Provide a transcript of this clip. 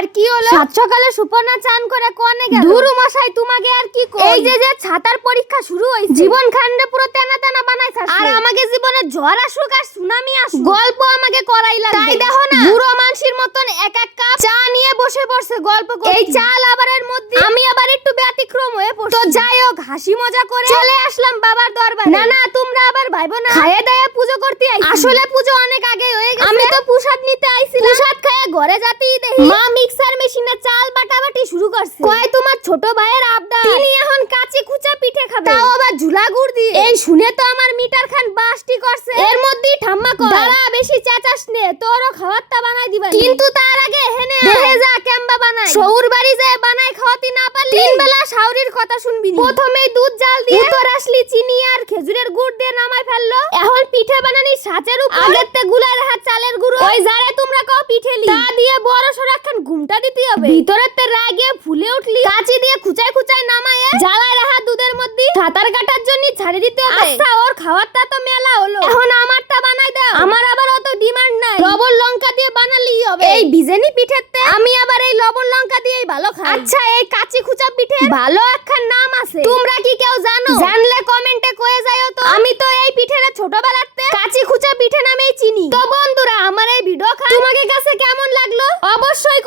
ব্যাপার কি হলো? সাত সকালে সুপর্ণা চান করে কোনে গেল? ধুরু মশাই তোমাকে আর কি কই? এই যে ছাতার পরীক্ষা শুরু হইছে, জীবন খান্ডে পুরো তেনা তেনা বানাইছাস। আর আমাকে জীবনে ঝড় আসুক আর সুনামি আসুক, গল্প আমাকে করাই লাগবে। তাই দেখো না, বুড়ো মানুষের মতন এক এক কাপ চা নিয়ে বসে পড়ছে গল্প করতে। এই চা লাভারের মধ্যে আমি আবার একটু ব্যতিক্রম হয়ে পড়ছি। তো যাই হোক, হাসি মজা করে চলে আসলাম বাবার দরবারে। না না, তোমরা আবার ভাইবো না খায়ে দায়ে পুজো করতে আইছি। আসলে পুজো অনেক আগে হয়ে গেছে। আমি তো প্রসাদ নিতে আইছিলাম। প্রসাদ খায় ঘরে যাতেই দেখি মা মিক্সার মেশিনে চাল বাটাবাটি শুরু করছে। কয় তোমার ছোট ভাইয়ের আবদার, তিনি এখন কাঁচি খুচা পিঠে খাবে, তাও আবার ঝুলা গুড় দিয়ে। এই শুনে তো আমার মিটার খান বাসটি করছে। এর মধ্যেই ঠাম্মা কয়, দাঁড়া বেশি চেঁচাস নে, তোরও খাবারটা বানাই দিবা। কিন্তু তার আগে হেনে দেখে যা কেমবা বানাই। শহুর বাড়ি যায় বানাই খাওয়াতে না পারলি তিন বেলা শাওরির কথা শুনবি। প্রথমেই দুধ জাল দিয়ে তোর আসলি চিনি আর খেজুরের গুড় দিয়ে নামাই ফেললো। এখন পিঠে বানানি সাচের উপর আগেরতে গুলাই রাখা চালের গুঁড়ো, ওই যারে তোমরা কও পিঠেলি, তা দিয়ে বড় সরাখান ঘুমটা দিতে হবে। ভিতরের তে রাগে ফুলে উঠলি কাঁচি দিয়ে খুচাই খুচাই নামায়ে জ্বালায় রাখা দুধের মধ্যে সাঁতার কাটার জন্য ছাড়ি দিতে হবে। আচ্ছা, ওর খাওয়ারটা তো মেলা হলো, এখন আমারটা বানাই দাও। আমার আবার অত ডিমান্ড নাই, লবণ লঙ্কা দিয়ে বানালেই হবে। এই বিজেনি পিঠেতে আমি আবার এই লবণ লঙ্কা দিয়েই ভালো খাই। আচ্ছা, এই কাঁচি খুচা পিঠে ভালো একখান নাম আছে, তোমরা কি কেউ জানো? জানলে কমেন্টে কয়ে যাইও তো। আমি তো এই পিঠের ছোটবেলাতে কাঁচি খুচা পিঠে নামেই চিনি। তো বন্ধুরা, আমার এই ভিডিও তোমাদের কাছে কেমন লাগলো অবশ্যই